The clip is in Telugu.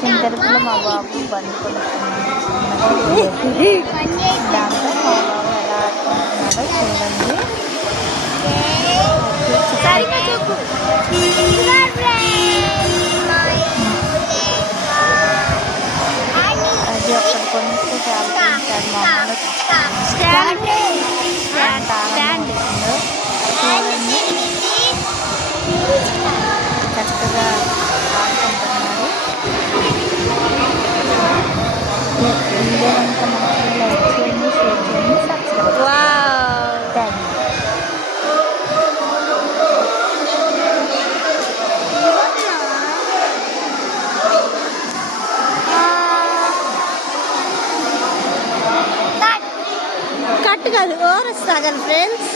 చింతరపులో మా బాబు బండి కొనుక్కున్నాడు. దాంతో మా బాబు ఎలా ఆడుకుంటున్నాడో చూడండి. అది అక్కడ కొనిస్తే చాలా మా అమ్మలో స్టాండ్ చూడండి చక్కగా ఆడుకుంటున్నాడు. వీడియో కనుక నచ్చితే లైక్ చేయండి, షేర్ చేయండి, సబ్స్క్రైబ్. Thank you. కట్ కాదు ఓవర్ వస్తా కానీ ఫ్రెండ్స్.